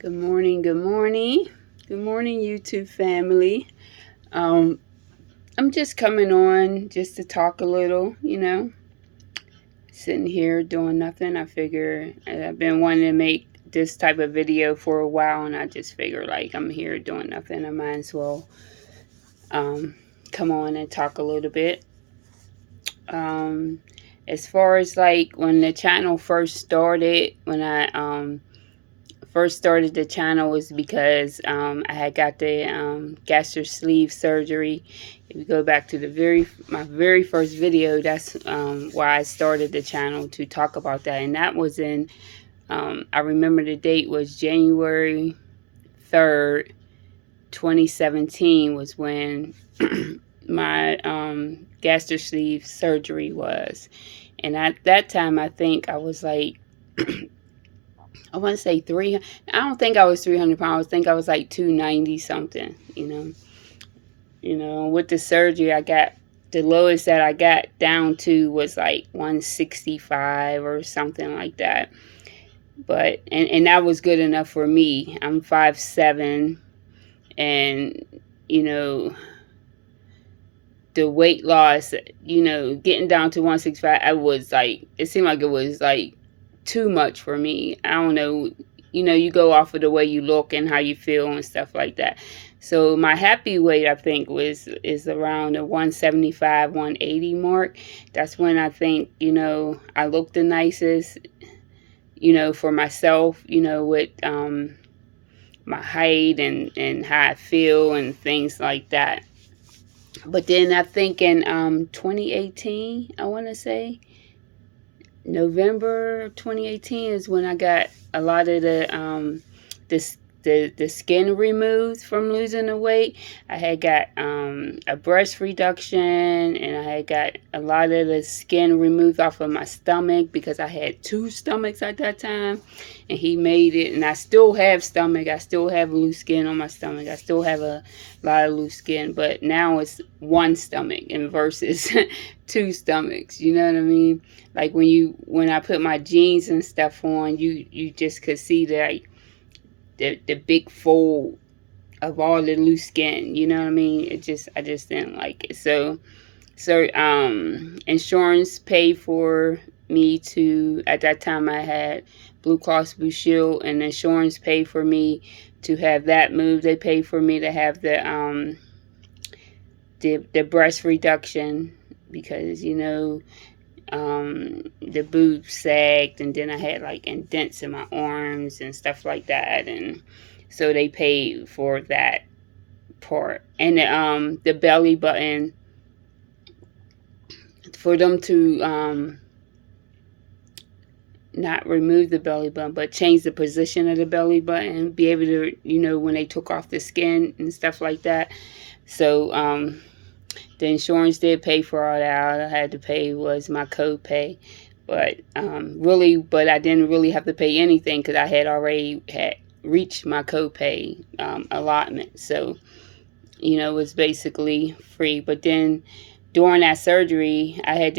Good morning, good morning. Good morning, YouTube family. Um, I'm just coming on just to talk a little, sitting here doing nothing. I figure I've been wanting to make this type of video for a while, and I just figure like I'm here doing nothing. I might as well um, come on and talk a little bit. Um, as far as like when the channel first started, when I first started the channel was because I had got the gastric sleeve surgery. If you go back to my very first video, that's why I started the channel, to talk about that. And that was in, I remember the date was January 3rd, 2017 was when my gastric sleeve surgery was. And at that time, I think I was like, I want to say 300. I don't think I was 300 pounds. I think I was like 290 something, with the surgery, I got, the lowest that I got down to was like 165 or something like that. But, and that was good enough for me. I'm 5'7", and, the weight loss, getting down to 165, I was like, it seemed like it was like too much for me. I don't know, you go off of the way you look and how you feel and stuff like that. So my happy weight, I think, is around the 175, 180 mark. That's when I think, I look the nicest, for myself, with my height and how I feel and things like that. But then I think in 2018, I want to say November 2018 is when I got a lot of the skin removed from losing the weight. I had got a breast reduction, and I had got a lot of the skin removed off of my stomach, because I had 2 stomachs at that time, and he made it. And I still have stomach. I still have loose skin on my stomach. I still have a lot of loose skin, but now it's 1 stomach and versus 2 stomachs. You know what I mean? Like when I put my jeans and stuff on, you just could see that the big fold of all the loose skin. You know what I mean? I just didn't like it. So insurance paid for me to, at that time I had Blue Cross Blue Shield, and insurance paid for me to have that moved. They paid for me to have the breast reduction, because the boobs sagged, and then I had like indents in my arms and stuff like that, and so they paid for that part. And the belly button, for them to not remove the belly button, but change the position of the belly button, be able to, when they took off the skin and stuff like that. So the insurance did pay for all that. All I had to pay was my copay, but I didn't really have to pay anything, because I had already reached my copay allotment. So it was basically free. But then during that surgery, I had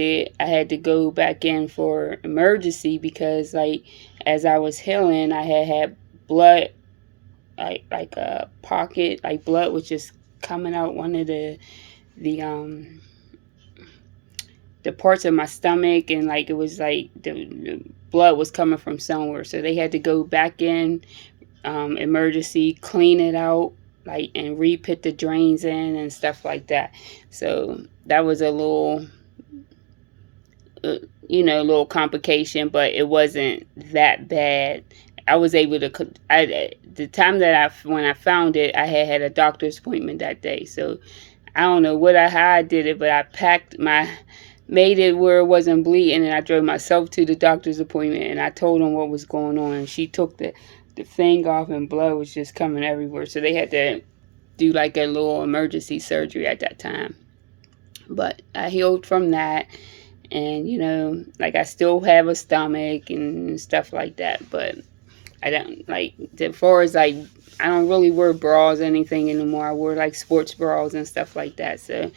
to go back in for emergency, because like as I was healing, I had blood, like a pocket, like blood was just coming out one of the parts of my stomach, and like it was like the blood was coming from somewhere. So they had to go back in emergency, clean it out, like, and re-put the drains in and stuff like that. So that was a little little complication, but it wasn't that bad. I was able to, the time that when I found it, I had a doctor's appointment that day. So I don't know how I did it, but I made it where it wasn't bleeding, and I drove myself to the doctor's appointment, and I told them what was going on, and she took the thing off, and blood was just coming everywhere. So they had to do like a little emergency surgery at that time. But I healed from that, and like I still have a stomach and stuff like that, but I don't, like, as far as like, I don't really wear bras or anything anymore. I wear like sports bras and stuff like that. So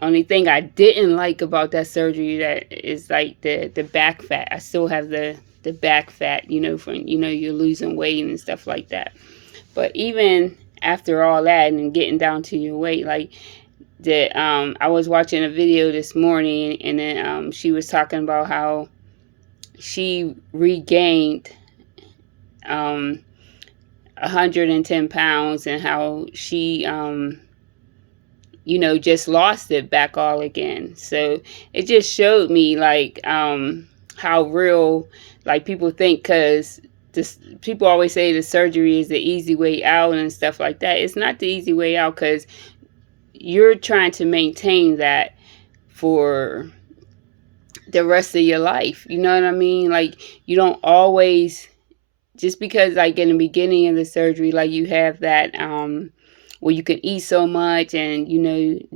only thing I didn't like about that surgery, that is like the back fat. I still have the the back fat, from, you're losing weight and stuff like that. But even after all that and getting down to your weight, like I was watching a video this morning, and then she was talking about how she regained 110 pounds, and how she just lost it back all again. So it just showed me like how real, like, people think, because people always say the surgery is the easy way out and stuff like that. It's not the easy way out, because you're trying to maintain that for the rest of your life. You know what I mean? Like, you don't always, just because like in the beginning of the surgery, like, you have that where you can eat so much, and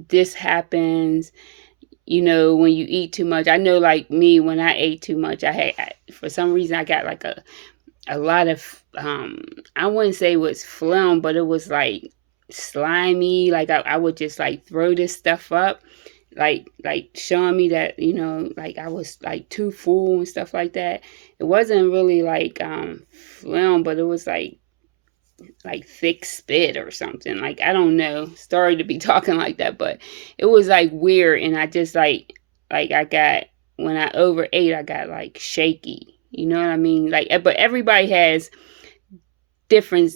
this happens, when you eat too much. I know, like me, when I ate too much, for some reason I got like a lot of I wouldn't say it was phlegm, but it was like slimy. Like, I would just like throw this stuff up, like showing me that, like, I was like too full and stuff like that. It wasn't really like phlegm, but it was like thick spit or something. Like, I don't know, sorry to be talking like that, but it was like weird. And I just like I got, when I overate, I got like shaky, you know what I mean? Like, but everybody has different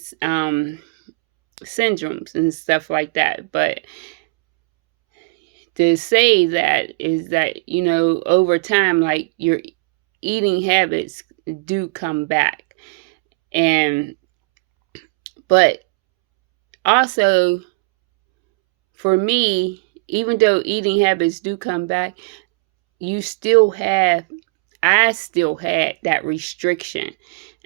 syndromes and stuff like that. But to say that is that, over time, like, your eating habits do come back. But also, for me, even though eating habits do come back, I still had that restriction.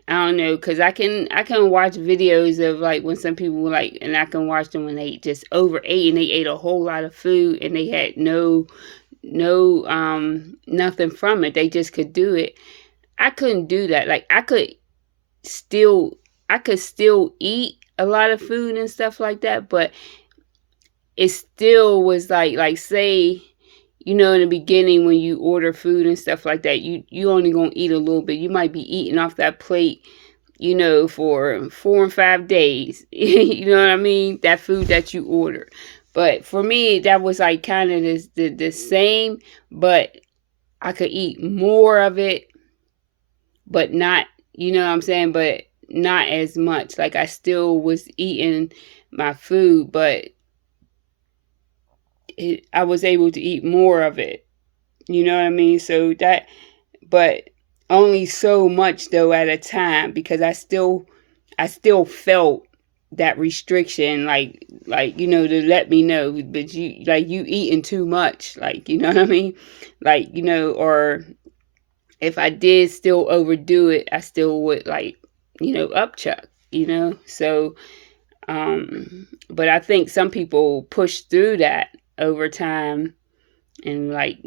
I don't know, because I can watch videos of, like, when some people, like, and I can watch them when they just overate and they ate a whole lot of food and they had no nothing from it. They just could do it. I couldn't do that. Like, I could still eat a lot of food and stuff like that, but it still was like, say, in the beginning, when you order food and stuff like that, you only gonna eat a little bit. You might be eating off that plate, for 4 and 5 days. You know what I mean? That food that you order. But for me, that was like kind of the same, but I could eat more of it, but not, you know what I'm saying? But not as much. Like, I still was eating my food, but I was able to eat more of it. You know what I mean? So that, but only so much though at a time, because I still felt that restriction, like, to let me know, but you eating too much, like, you know what I mean? Like, or if I did still overdo it, I still would, like, upchuck, so but I think some people push through that over time, and, like,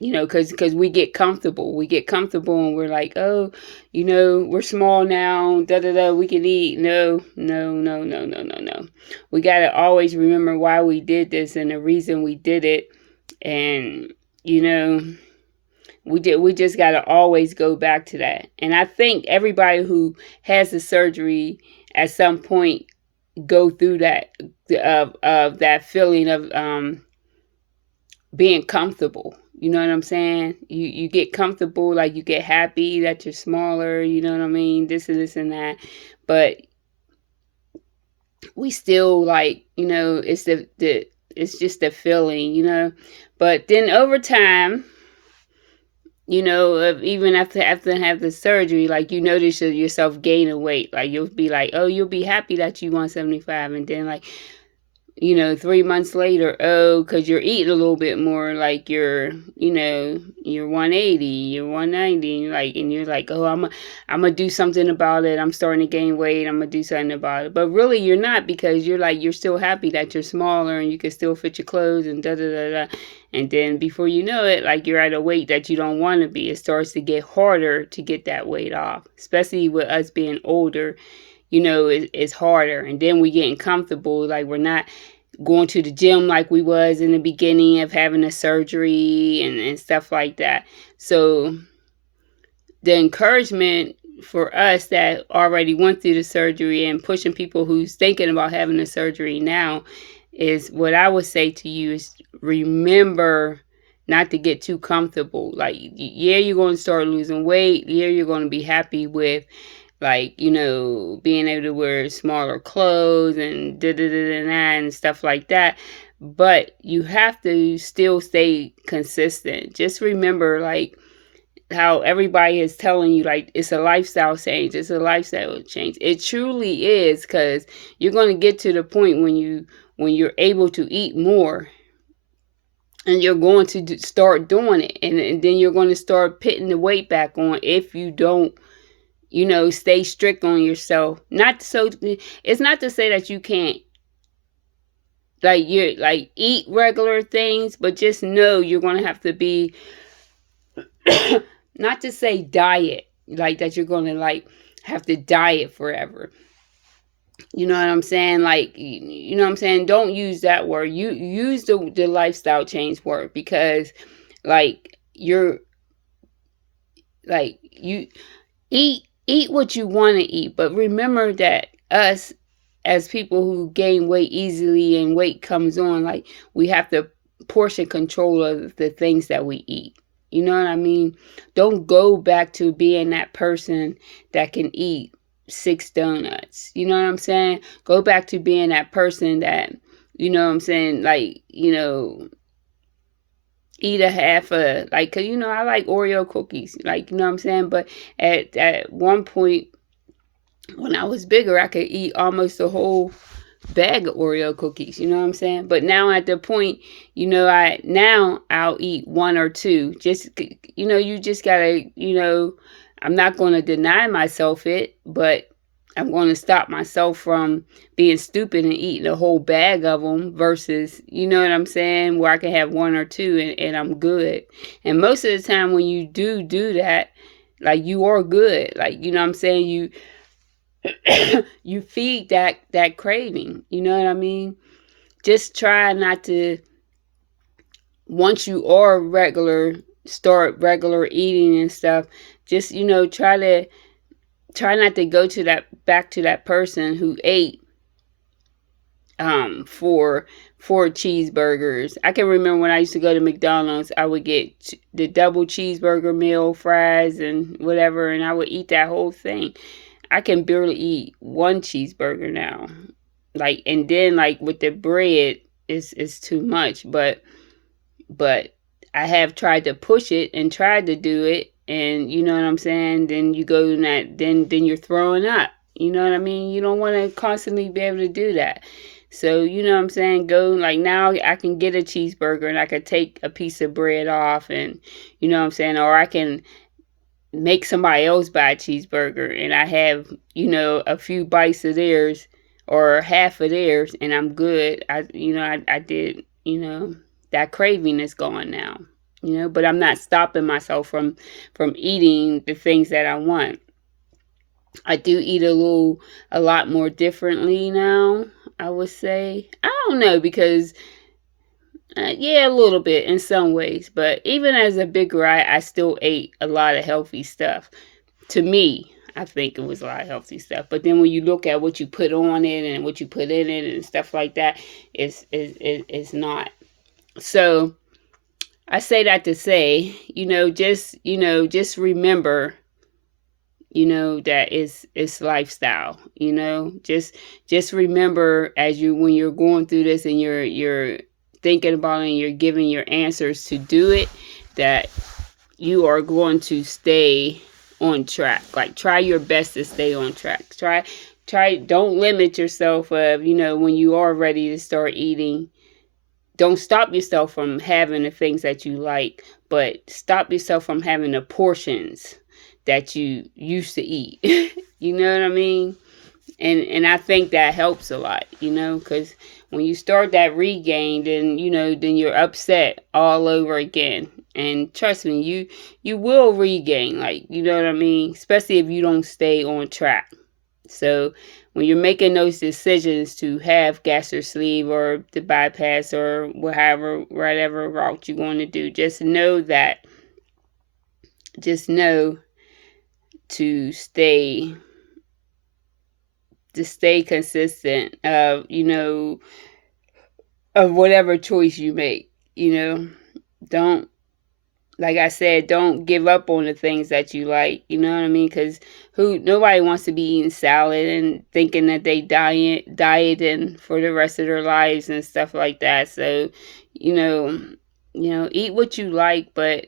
because we get comfortable, and we're like, oh, we're small now, we can eat. No. We got to always remember why we did this and the reason we did it. And we just got to always go back to that. And I think everybody who has the surgery at some point go through that, of that feeling of being comfortable. You know what I'm saying? You get comfortable, like, you get happy that you're smaller, you know what I mean? This and this and that. But we still, like, it's it's just the feeling, But then over time, even after have the surgery, like, you notice yourself gaining weight. Like, you'll be like, oh, you'll be happy that you 175, and then, like, 3 months later, because you're eating a little bit more, like, you're 180, you're 190, and you're like, oh, I'm gonna do something about it. I'm starting to gain weight. I'm gonna do something about it. But really, you're not, because you're still happy that you're smaller and you can still fit your clothes and da da da da. And then before you know it, like, you're at a weight that you don't want to be. It starts to get harder to get that weight off, especially with us being older. It's harder. And then we getting comfortable, like, we're not going to the gym like we was in the beginning of having a surgery and stuff like that. So the encouragement for us that already went through the surgery and pushing people who's thinking about having the surgery now is what I would say to you is remember not to get too comfortable. Like, yeah, you're going to start losing weight. Yeah, you're going to be happy with, like, being able to wear smaller clothes and and stuff like that. But you have to still stay consistent. Just remember, like, how everybody is telling you, like, it's a lifestyle change. It's a lifestyle change. It truly is, because you're going to get to the point when you're able to eat more, and you're going to start doing it, and then you're going to start putting the weight back on if you don't stay strict on yourself. It's not to say that you can't, like, eat regular things, but just know you're going to have to be not to say diet, like that you're going to, like, have to diet forever. You know what I'm saying? Like, you know what I'm saying? Don't use that word. You use the lifestyle change word, because, like, you're, like, you eat what you want to eat, but remember that us as people who gain weight easily and weight comes on, like, we have to portion control of the things that we eat. You know what I mean? Don't go back to being that person that can eat 6 donuts. You know what I'm saying? Go back to being that person that, you know what I'm saying, like, eat a half a, like, cause I like Oreo cookies, like, you know what I'm saying? But at one point when I was bigger, I could eat almost a whole bag of Oreo cookies, you know what I'm saying? But now at the point, I'll eat 1 or 2. Just, you just gotta, I'm not going to deny myself it, but I'm going to stop myself from being stupid and eating a whole bag of them versus, you know what I'm saying, where I can have 1 or 2 and I'm good. And most of the time when you do that, like, you are good. Like, you know what I'm saying, you feed that craving. You know what I mean? Just try not to, once you are start regular eating and stuff, just, try not to go to back to that person who ate four cheeseburgers. I can remember when I used to go to McDonald's, I would get the double cheeseburger meal, fries and whatever, and I would eat that whole thing. I can barely eat 1 cheeseburger now. Like, and then, like, with the bread, it's too much, but I have tried to push it and tried to do it, and you know what I'm saying, then you go in that, then you're throwing up. You know what I mean? You don't want to constantly be able to do that. So, you know what I'm saying, go, like, now I can get a cheeseburger and I could take a piece of bread off, and you know what I'm saying, or I can make somebody else buy a cheeseburger and I have, a few bites of theirs or half of theirs and I'm good. I did, that craving is gone now, but I'm not stopping myself from eating the things that I want. I do eat a lot more differently now, I would say. I don't know, because yeah, a little bit in some ways, but even as a bigger, I still ate a lot of healthy stuff. To me, I think it was a lot of healthy stuff. But then when you look at what you put on it and what you put in it and stuff like that, it's not. So I say that to say, just remember, that it's lifestyle. Just remember, when you're going through this and you're thinking about it and you're giving your answers to do it, that you are going to stay on track. Like, try your best to stay on track. Don't limit yourself of, when you are ready to start eating. Don't stop yourself from having the things that you like, but stop yourself from having the portions that you used to eat. You know what I mean? And I think that helps a lot, because when you start that regain, then, then you're upset all over again. And trust me, you will regain, like, you know what I mean? Especially if you don't stay on track. So when you're making those decisions to have gastric sleeve or the bypass or whatever route you're going to do, just know to stay consistent of, of whatever choice you make. Don't, like I said, don't give up on the things that you like. You know what I mean? Because nobody wants to be eating salad and thinking that they dieting for the rest of their lives and stuff like that. So, you know, eat what you like, but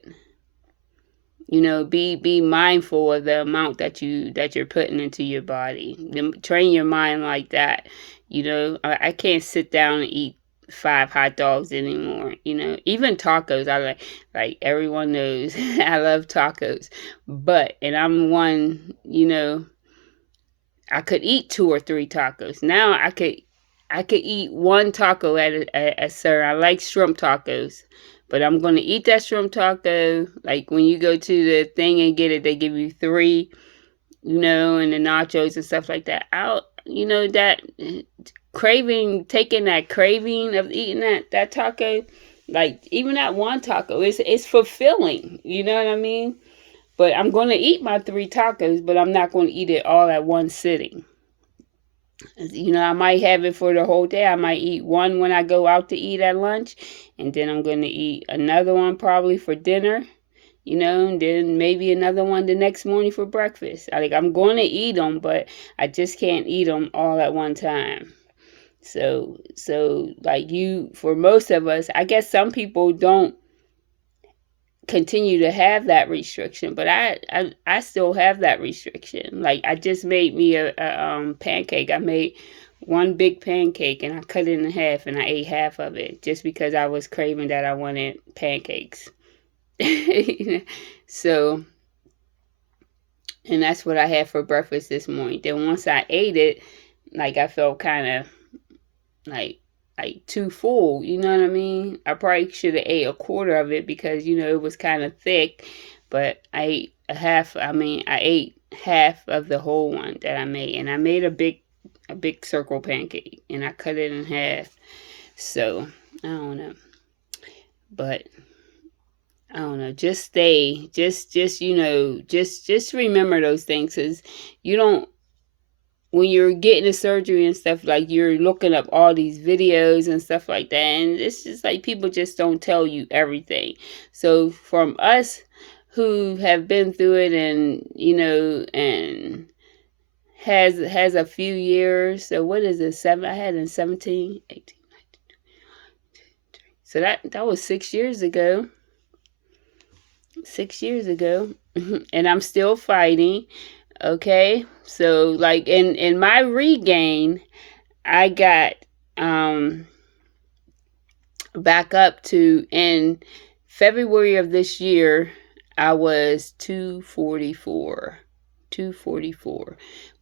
be mindful of the amount that you're putting into your body. Train your mind like that. I can't sit down and eat 5 hot dogs anymore. Even tacos. I like everyone knows I love tacos, and I'm one. I could eat 2 or 3 tacos. Now I could eat one taco at a sir. I like shrimp tacos. But I'm going to eat that shrimp taco. Like when you go to the thing and get it, they give you 3, and the nachos and stuff like that. That craving, taking that craving of eating that taco, like even that one taco, it's fulfilling. You know what I mean? But I'm going to eat my 3 tacos, but I'm not going to eat it all at one sitting. I might have it for the whole day. I might eat one when I go out to eat at lunch, and then I'm going to eat another one probably for dinner, and then maybe another one the next morning for breakfast. I'm going to eat them, but I just can't eat them all at one time. So like for most of us, I guess some people don't continue to have that restriction, but I still have that restriction. Like I just made me a pancake. I made one big pancake and I cut it in half and I ate half of it just because I was craving that I wanted pancakes. So, and that's what I had for breakfast this morning. Then once I ate it, like I felt kind of like too full, you know what I mean? I probably should have ate a quarter of it because it was kind of thick, but I ate half of the whole one that I made, and I made a big circle pancake and I cut it in half. So I don't know, but I don't know, just remember those things, because you don't, when you're getting the surgery and stuff, like you're looking up all these videos and stuff like that, and it's just like people just don't tell you everything. So from us who have been through it and and has a few years, so what is it, I had in 17, 18, 19, so that was 6 years ago. 6 years ago. And I'm still fighting. Okay, so like in my regain, I got back up to, in February of this year, I was 244,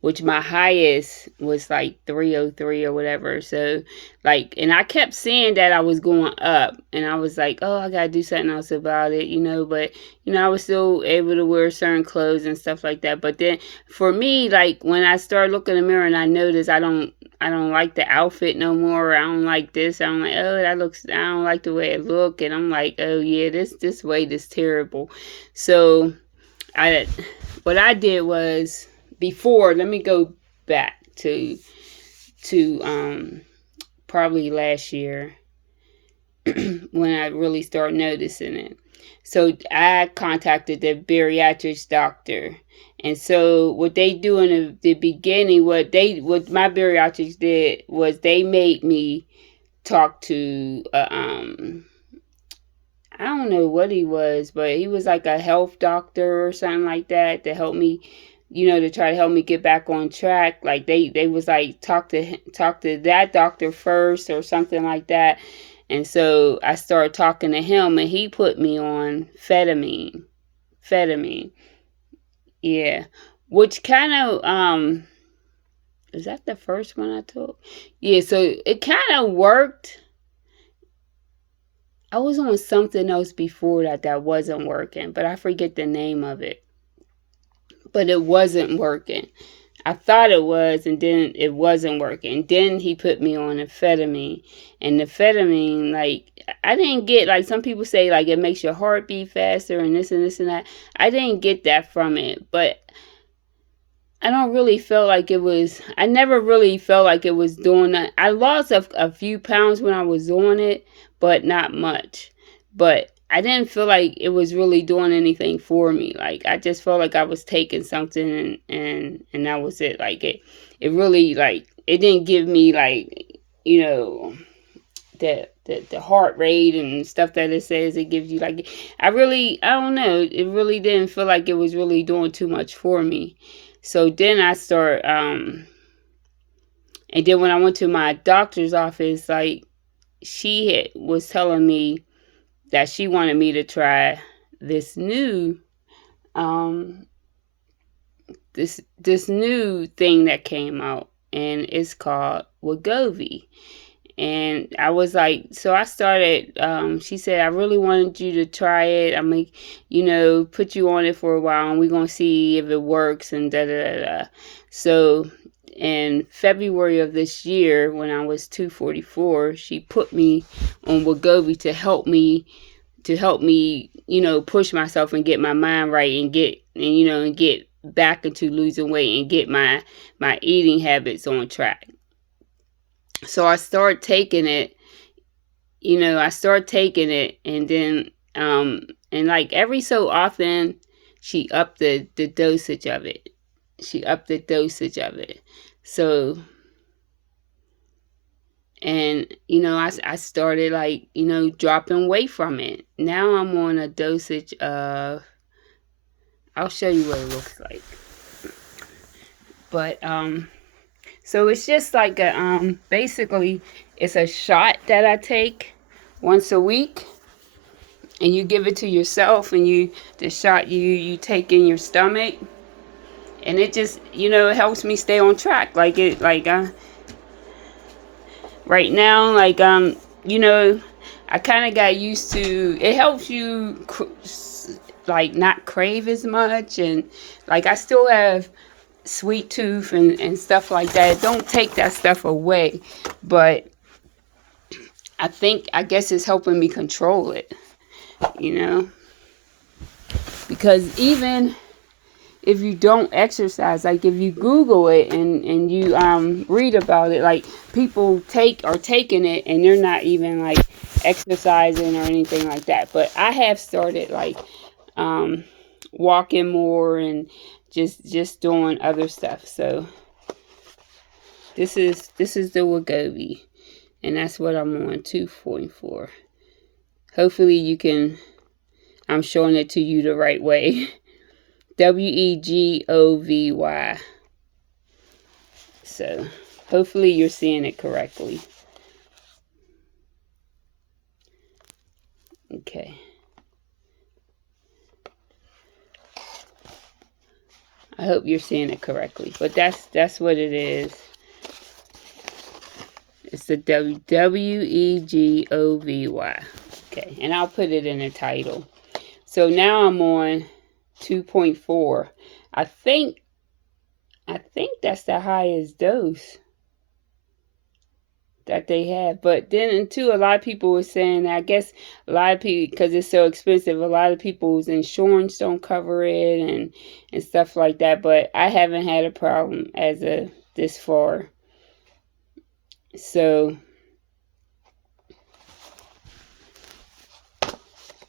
which my highest was like 303 or whatever. So like, and I kept saying that I was going up, and I was like, oh, I gotta do something else about it, but I was still able to wear certain clothes and stuff like that. But then for me, like when I started looking in the mirror and I noticed I don't like the outfit no more. I don't like this. I'm like, oh, I don't like the way it look. And I'm like, oh yeah, this weight is terrible. So what I did was, before, let me go back to probably last year when I really started noticing it. So I contacted the bariatrics doctor. And so what they do in the beginning, what my bariatrics did was they made me talk to I don't know what he was, but he was like a health doctor or something like that, to help me, to try to help me get back on track. Like they was like, talk to that doctor first or something like that. And so I started talking to him, and he put me on Amphetamine. Yeah. Which kind of, is that the first one I took? Yeah, so it kind of worked. I was on something else before that wasn't working, but I forget the name of it. But it wasn't working. I thought it was, and then it wasn't working. Then he put me on amphetamine. And amphetamine, like, I didn't get, like, some people say, like, it makes your heart beat faster and this and this and that. I didn't get that from it. But I don't really feel like it was, I never really felt like it was doing that. I lost a few pounds when I was doing it, but not much. But I didn't feel like it was really doing anything for me. Like, I just felt like I was taking something, and that was it. Like, it really, like, it didn't give me, like, you know, the heart rate and stuff that it says it gives you. Like, I don't know, it really didn't feel like it was really doing too much for me. So then I start and then when I went to my doctor's office, like, was telling me that she wanted me to try this new um this new thing that came out, and it's called wegovy. And I was like, so I started, she said, I really wanted you to try it. I'm like, put you on it for a while, and we're going to see if it works, and da da da da. So in February of this year, when I was 244, she put me on Wegovy to help me, push myself and get my mind right, and get back into losing weight, and get my eating habits on track. So I started taking it, and then, and like every so often, she upped the dosage of it. So, and, I started, like, dropping weight from it. Now I'm on a dosage of, I'll show you what it looks like. But, so it's just like basically it's a shot that I take once a week, and you give it to yourself, and the shot you take in your stomach, and it just, it helps me stay on track. Like, right now, like, I kind of got used to, it helps you like not crave as much, and like I still have sweet tooth and stuff like that. Don't take that stuff away, but I guess it's helping me control it, because even if you don't exercise, like if you Google it and you read about it, like people are taking it and they're not even like exercising or anything like that. But I have started like walking more and just doing other stuff. So this is the Wegovy, and that's what I'm on, 2.4. Hopefully you can, I'm showing it to you the right way. wegovy. So hopefully you're seeing it correctly. Okay. I hope you're seeing it correctly. But that's what it is. It's the wegovy. Okay, and I'll put it in the title. So now I'm on 2.4. I think that's the highest dose that they have. But then too, a lot of people were saying that, I guess a lot of people, because it's so expensive, a lot of people's insurance don't cover it and stuff like that. But I haven't had a problem as of this far. So,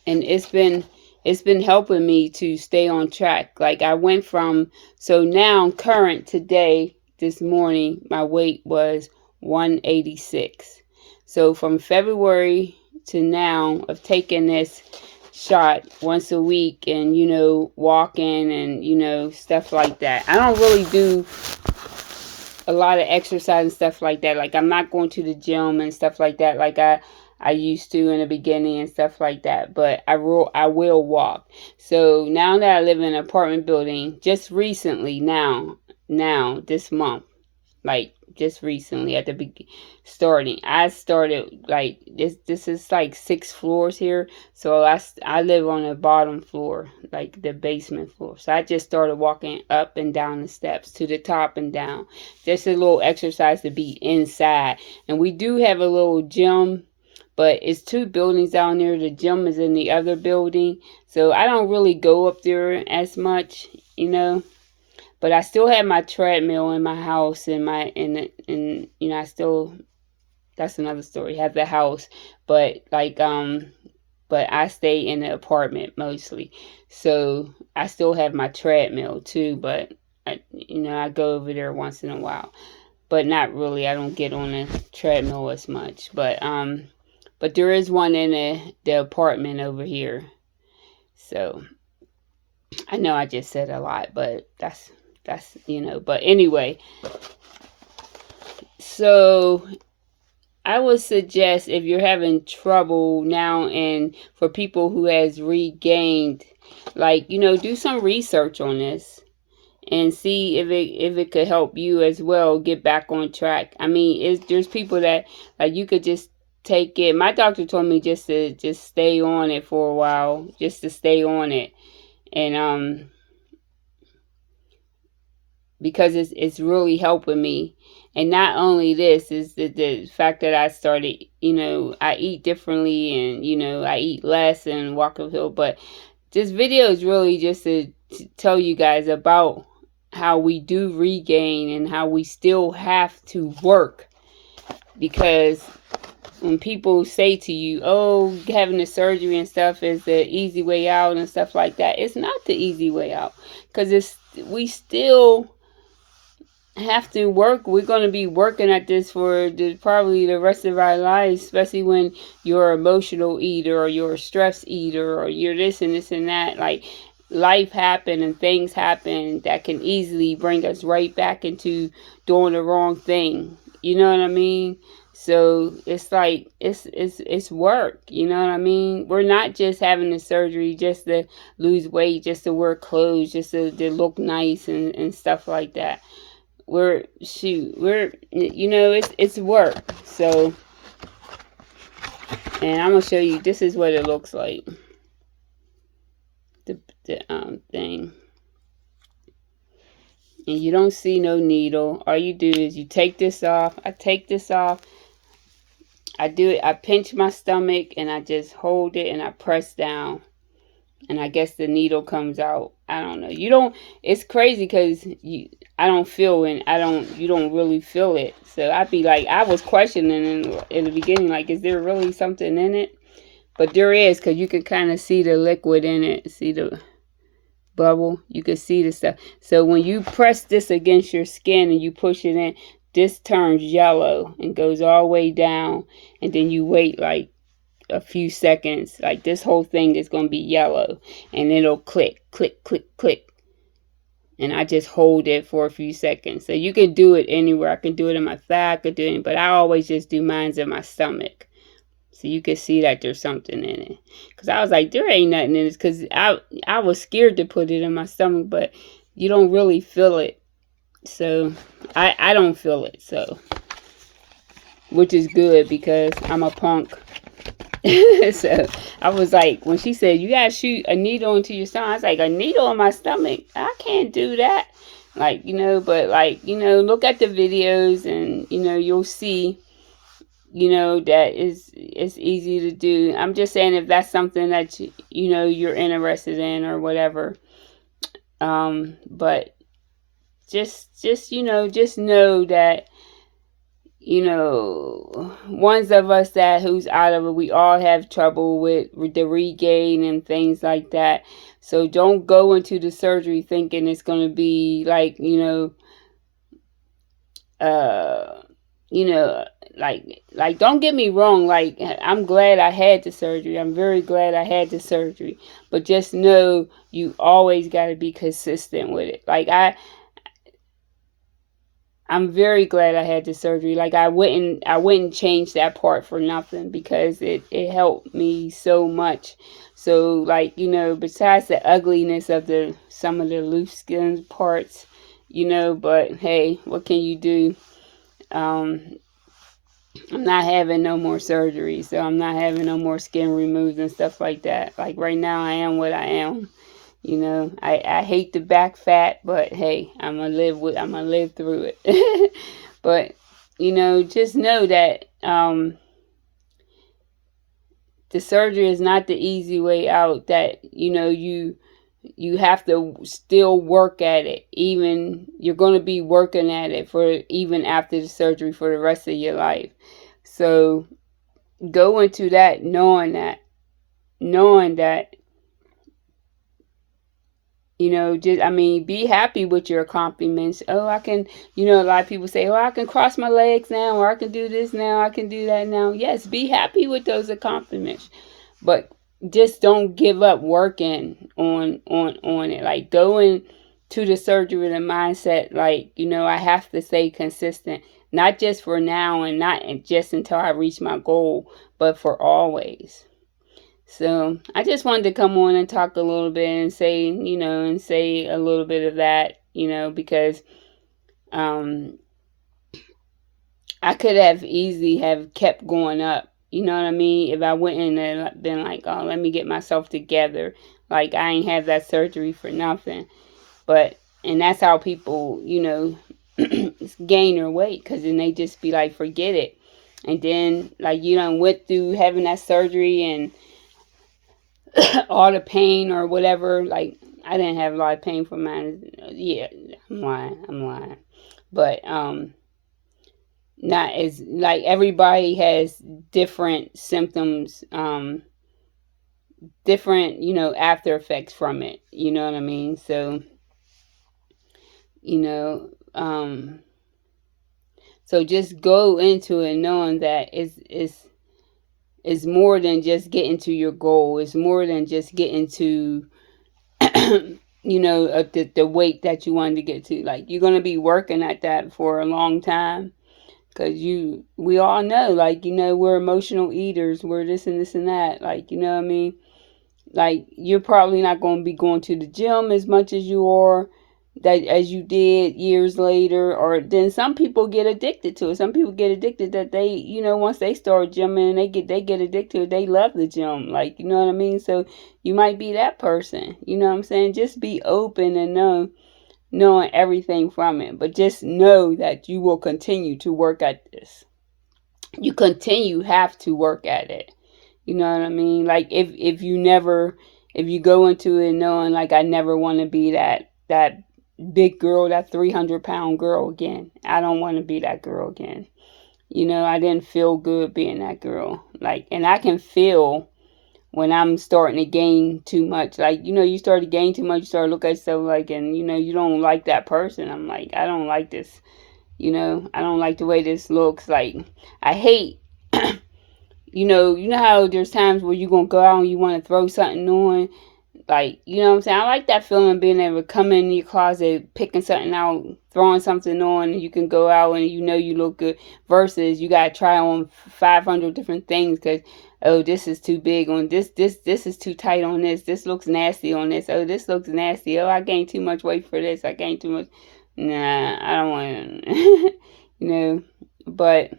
and it's been helping me to stay on track. Like I went from, so now current today, this morning, my weight was 186. So from February to now of taking this shot once a week, and walking and stuff like that. I don't really do a lot of exercise and stuff like that. Like I'm not going to the gym and stuff like that like I used to in the beginning and stuff like that, but I will walk. So now that I live in an apartment building, just recently, now this month, like just recently at the starting, I started like this is like 6 floors here, so I live on the bottom floor, like the basement floor. So I just started walking up and down the steps to the top and down, just a little exercise to be inside. And we do have a little gym, but it's 2 buildings down there. The gym is in the other building, so I don't really go up there as much, But I still have my treadmill in my house, and I still, that's another story, have the house, but but I stay in the apartment mostly. So I still have my treadmill too, but I go over there once in a while. But not really. I don't get on the treadmill as much. But there is one in the apartment over here. So I know I just said a lot, but that's but anyway. So I would suggest, if you're having trouble now, and for people who has regained, do some research on this and see if it could help you as well get back on track. I mean, there's people that, like, you could just take it. My doctor told me just to stay on it for a while, just to stay on it, and because it's really helping me. And not only this, is the fact that I started, I eat differently, and I eat less and walk uphill. But this video is really just to tell you guys about how we do regain and how we still have to work. Because when people say to you, oh, having the surgery and stuff is the easy way out and stuff like that, it's not the easy way out. Because we still have to work. We're going to be working at this for probably the rest of our lives, especially when you're an emotional eater, or you're a stress eater, or you're this and this and that. Like, life happen and things happen that can easily bring us right back into doing the wrong thing. You know what I mean? So it's like it's work. You know what I mean? We're not just having the surgery just to lose weight, just to wear clothes, just to look nice and stuff like that. It's work. So, and I'm gonna show you, this is what it looks like, the thing. And you don't see no needle. All you do is you take this off. I take this off. I pinch my stomach and I just hold it and I press down. And I guess the needle comes out. I don't know. It's crazy because I don't feel, and you don't really feel it. So I'd be like, I was questioning in the beginning, like, is there really something in it? But there is, because you can kind of see the liquid in it. See the bubble? You can see the stuff. So when you press this against your skin and you push it in, this turns yellow and goes all the way down. And then you wait like a few seconds. Like, this whole thing is going to be yellow. And it'll click, click, click, click. And I just hold it for a few seconds. So you can do it anywhere. I can do it in my thigh. I could do it, but I always just do mine in my stomach. So you can see that there's something in it. Because I was like, there ain't nothing in it. Because I was scared to put it in my stomach, but you don't really feel it. So I don't feel it. So, which is good because I'm a punk. So I was like, when she said, you gotta shoot a needle into your stomach, I was like, a needle in my stomach? I can't do that. Like, but like, look at the videos and, you'll see, that it's easy to do. I'm just saying, if that's something that, you're interested in or whatever. But just know that, ones of us who's out of it, we all have trouble with the regain and things like that. So don't go into the surgery thinking it's going to be like, like, don't get me wrong. Like, I'm glad I had the surgery. I'm very glad I had the surgery. But just know you always got to be consistent with it. Like, I'm very glad I had the surgery. Like, I wouldn't change that part for nothing, because it helped me so much. So, like, besides the ugliness of some of the loose skin parts, but hey, what can you do? I'm not having no more surgery, so I'm not having no more skin removed and stuff like that. Like, right now, I am what I am. I hate the back fat, but hey, I'm gonna live through it. But, just know that the surgery is not the easy way out. That, you have to still work at it. Even you're going to be working at it for even after the surgery for the rest of your life. So go into that knowing that just, I mean, be happy with your accomplishments. Oh, I can, a lot of people say, oh, I can cross my legs now, or I can do this now, I can do that now. Yes, be happy with those accomplishments, but just don't give up working on it. Like, going to the surgery with a mindset, like, I have to stay consistent, not just for now and not just until I reach my goal, but for always. So I just wanted to come on and talk a little bit and say, say a little bit of that, because I could have easily have kept going up. You know what I mean? If I wouldn't have been like, oh, let me get myself together. Like, I ain't have that surgery for nothing. And that's how people, gain their weight, because then they just be like, forget it. And then, like, you done went through having that surgery and all the pain or whatever. Like, I didn't have a lot of pain for mine. Yeah, I'm lying. But not as, like, everybody has different symptoms, different, after effects from it. You know what I mean? So, so just go into it knowing that it's more than just getting to your goal. It's more than just getting to the weight that you wanted to get to. Like, you're going to be working at that for a long time, because we all know, like, we're emotional eaters, we're this and this and that, like, you know what I mean? Like, you're probably not going to be going to the gym as much as you did years later. Or then some people get addicted to it. Some people get addicted that they, once they start gymming, they get addicted to it. They love the gym, like, you know what I mean? So you might be that person. You know what I'm saying? Just be open and knowing everything from it. But just know that you will continue to work at this. You have to work at it. You know what I mean? Like, if you go into it knowing, like, I never want to be that big girl, that 300-pound girl again. I don't want to be that girl again. I didn't feel good being that girl. Like, and I can feel when I'm starting to gain too much. Like, you start to gain too much, you start to look at yourself like, and you don't like that person. I'm like, I don't like this. I don't like the way this looks. Like, I hate you know how there's times where you're gonna go out and you want to throw something on, like, you know what I'm saying? I like that feeling, being able to come in your closet, picking something out, throwing something on, and you can go out and you look good, versus you gotta try on 500 different things because, oh, this is too big on this is too tight on this looks nasty on this, oh, this looks nasty, oh, I gained too much weight for this, I gained too much. Nah, I don't want to. But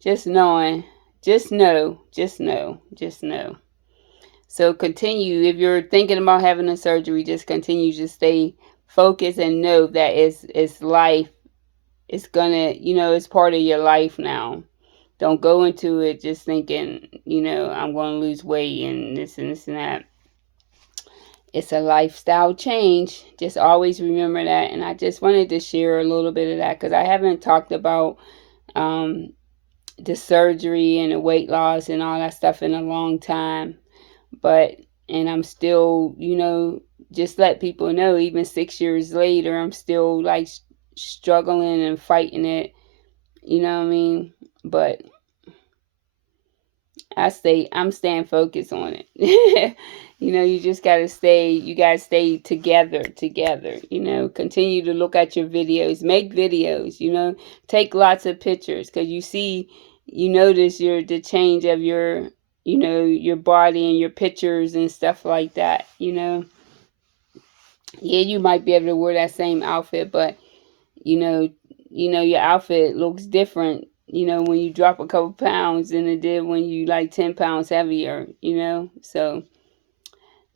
just knowing, just know. So continue. If you're thinking about having a surgery, just continue to stay focused and know that it's life. It's gonna, it's part of your life now. Don't go into it just thinking, I'm going to lose weight and this and this and that. It's a lifestyle change. Just always remember that. And I just wanted to share a little bit of that, because I haven't talked about the surgery and the weight loss and all that stuff in a long time. And I'm still, just let people know, even 6 years later, I'm still, like, struggling and fighting it. You know what I mean? But I'm staying focused on it. You just gotta stay together. Continue to look at your videos, make videos, take lots of pictures, because you notice the change of your body and your pictures and stuff like that. Yeah, you might be able to wear that same outfit, but your outfit looks different, when you drop a couple pounds than it did when you, like, 10 pounds heavier, so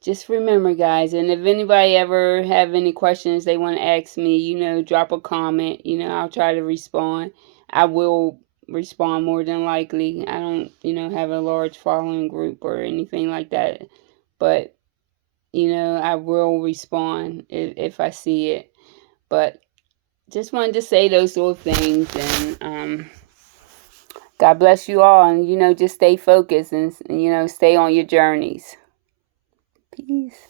just remember, guys. And if anybody ever have any questions they want to ask me, drop a comment, I'll try to respond. I will respond more than likely. I don't, have a large following group or anything like that, but I will respond if I see it. But just wanted to say those little things, and God bless you all, and just stay focused and stay on your journeys. Peace.